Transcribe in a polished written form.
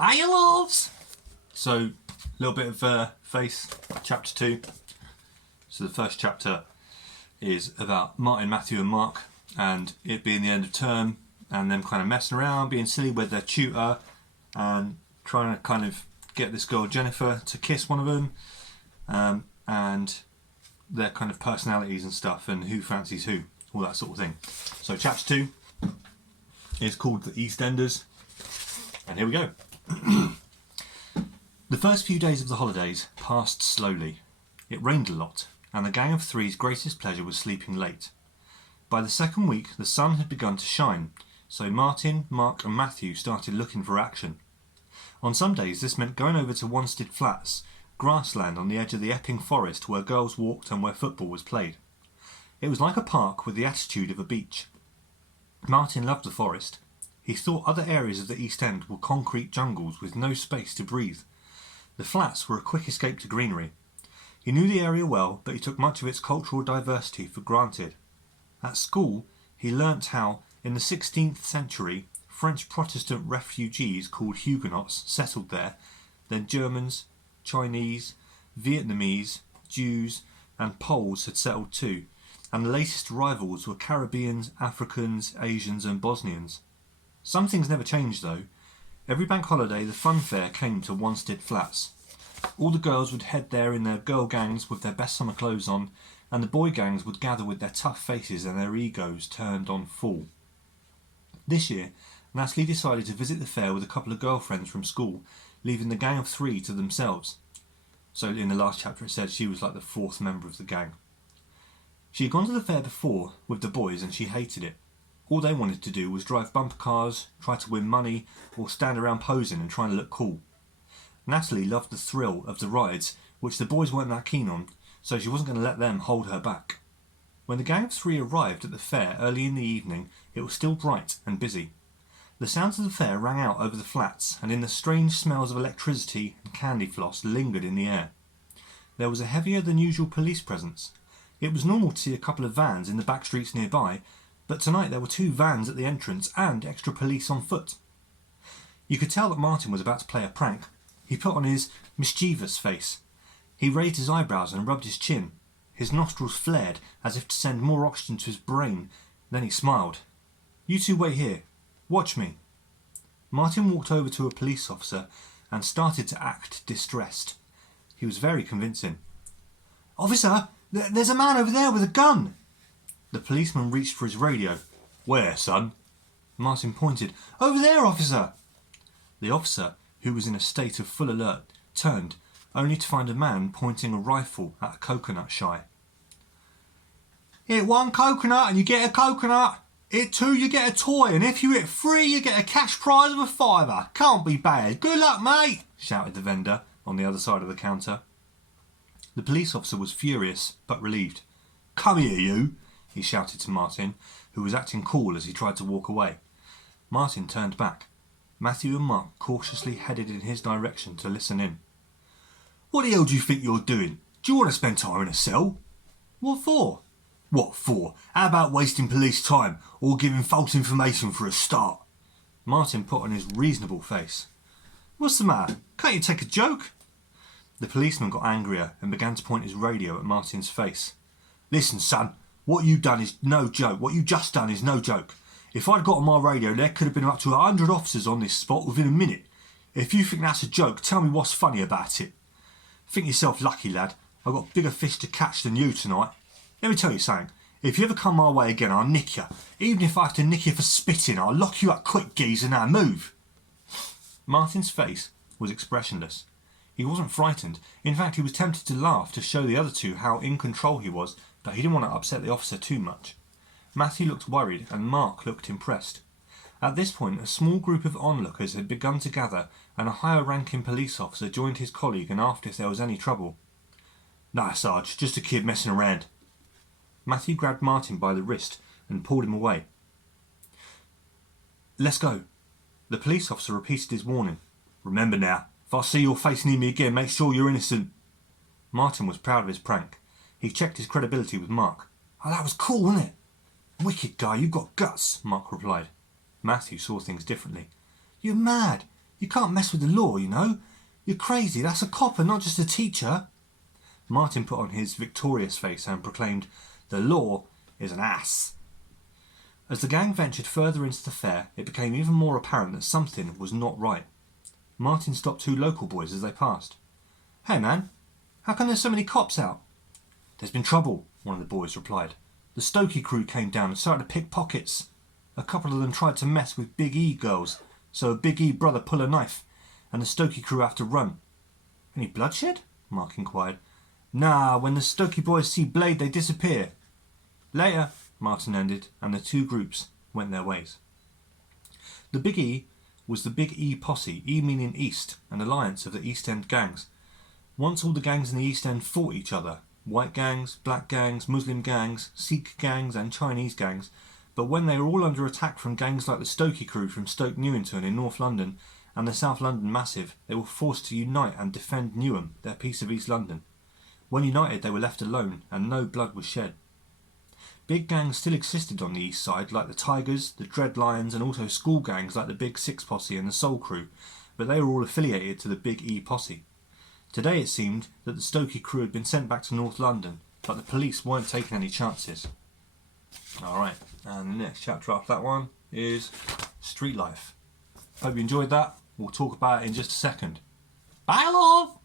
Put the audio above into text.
Hiya, loves! So, a little bit of Face, chapter 2. So the first chapter is about Martin, Matthew and Mark, and it being the end of term, and them kind of messing around, being silly with their tutor, and trying to kind of get this girl Jennifer to kiss one of them, and their kind of personalities and stuff, and who fancies who, all that sort of thing. So chapter 2 is called The EastEnders, and here we go. The first few days of the holidays passed slowly. It rained a lot, and the gang of three's greatest pleasure was sleeping late. By the second week, the sun had begun to shine, so Martin, Mark and Matthew started looking for action. On some days this meant going over to Wanstead Flats, grassland on the edge of the Epping Forest where girls walked and where football was played. It was like a park with the attitude of a beach. Martin loved the forest. He thought other areas of the East End were concrete jungles with no space to breathe. The flats were a quick escape to greenery. He knew the area well, but he took much of its cultural diversity for granted. At school, he learnt how, in the 16th century, French Protestant refugees called Huguenots settled there, then Germans, Chinese, Vietnamese, Jews and Poles had settled too, and the latest arrivals were Caribbeans, Africans, Asians and Bosnians. Some things never changed though. Every bank holiday the fun fair came to Wanstead Flats. All the girls would head there in their girl gangs with their best summer clothes on, and the boy gangs would gather with their tough faces and their egos turned on full. This year, Natalie decided to visit the fair with a couple of girlfriends from school, leaving the gang of three to themselves. So in the last chapter it said she was like the fourth member of the gang. She had gone to the fair before with the boys and she hated it. All they wanted to do was drive bumper cars, try to win money, or stand around posing and trying to look cool. Natalie loved the thrill of the rides, which the boys weren't that keen on, so she wasn't going to let them hold her back. When the gang of three arrived at the fair early in the evening, it was still bright and busy. The sounds of the fair rang out over the flats, and in the strange smells of electricity and candy floss lingered in the air. There was a heavier than usual police presence. It was normal to see a couple of vans in the back streets nearby, but tonight there were 2 vans at the entrance and extra police on foot. You could tell that Martin was about to play a prank. He put on his mischievous face. He raised his eyebrows and rubbed his chin. His nostrils flared as if to send more oxygen to his brain. Then he smiled. "You two wait here. Watch me." Martin walked over to a police officer and started to act distressed. He was very convincing. "Officer, there's a man over there with a gun." The policeman reached for his radio. "Where, son?" Martin pointed. "Over there, officer." The officer, who was in a state of full alert, turned, only to find a man pointing a rifle at a coconut shy. "Hit 1 coconut and you get a coconut. Hit 2 you get a toy, and if you hit 3 you get a cash prize of a £5. Can't be bad. Good luck, mate," shouted the vendor on the other side of the counter. The police officer was furious, but relieved. "Come here, you," he shouted to Martin, who was acting cool as he tried to walk away. Martin turned back. Matthew and Mark cautiously headed in his direction to listen in. "What the hell do you think you're doing? Do you want to spend time in a cell?" "What for?" "What for? How about wasting police time, or giving false information for a start?" Martin put on his reasonable face. "What's the matter? Can't you take a joke?" The policeman got angrier and began to point his radio at Martin's face. "Listen, son, what you done is no joke. What you just done is no joke. If I'd got on my radio, there could have been up to 100 officers on this spot within a minute. If you think that's a joke, tell me what's funny about it. Think yourself lucky, lad. I've got bigger fish to catch than you tonight. Let me tell you something. If you ever come my way again, I'll nick you. Even if I have to nick you for spitting, I'll lock you up quick, geezer. Now move." Martin's face was expressionless. He wasn't frightened. In fact, he was tempted to laugh to show the other two how in control he was, but he didn't want to upset the officer too much. Matthew looked worried and Mark looked impressed. At this point, a small group of onlookers had begun to gather, and a higher-ranking police officer joined his colleague and asked if there was any trouble. "Nah, Sarge, just a kid messing around." Matthew grabbed Martin by the wrist and pulled him away. "Let's go." The police officer repeated his warning. "Remember now, if I see your face near me again, make sure you're innocent." Martin was proud of his prank. He checked his credibility with Mark. "Oh, that was cool, wasn't it?" "Wicked guy, you got guts," Mark replied. Matthew saw things differently. "You're mad. You can't mess with the law, you know. You're crazy. That's a copper, not just a teacher. Martin put on his victorious face and proclaimed, "The law is an ass." As the gang ventured further into the fair, it became even more apparent that something was not right. Martin stopped two local boys as they passed. "Hey man, how come there's so many cops out?" "There's been trouble," one of the boys replied. "The Stokey crew came down and started to pick pockets. A couple of them tried to mess with Big E girls, so a Big E brother pulled a knife, and the Stokey crew have to run." "Any bloodshed?" Mark inquired. "Nah, when the Stokey boys see Blade they disappear." "Later," Martin ended, and the two groups went their ways. The Big E was the Big E posse, E meaning East, an alliance of the East End gangs. Once all the gangs in the East End fought each other, white gangs, black gangs, Muslim gangs, Sikh gangs and Chinese gangs, but when they were all under attack from gangs like the Stokey crew from Stoke Newington in North London and the South London Massive, they were forced to unite and defend Newham, their piece of East London. When united they were left alone and no blood was shed. Big gangs still existed on the east side, like the Tigers, the Dread Lions, and also school gangs like the Big Six Posse and the Soul Crew, but they were all affiliated to the Big E Posse. Today it seemed that the Stokey crew had been sent back to North London, but the police weren't taking any chances. Alright, and the next chapter after that one is Street Life. Hope you enjoyed that. We'll talk about it in just a second. Bye, love!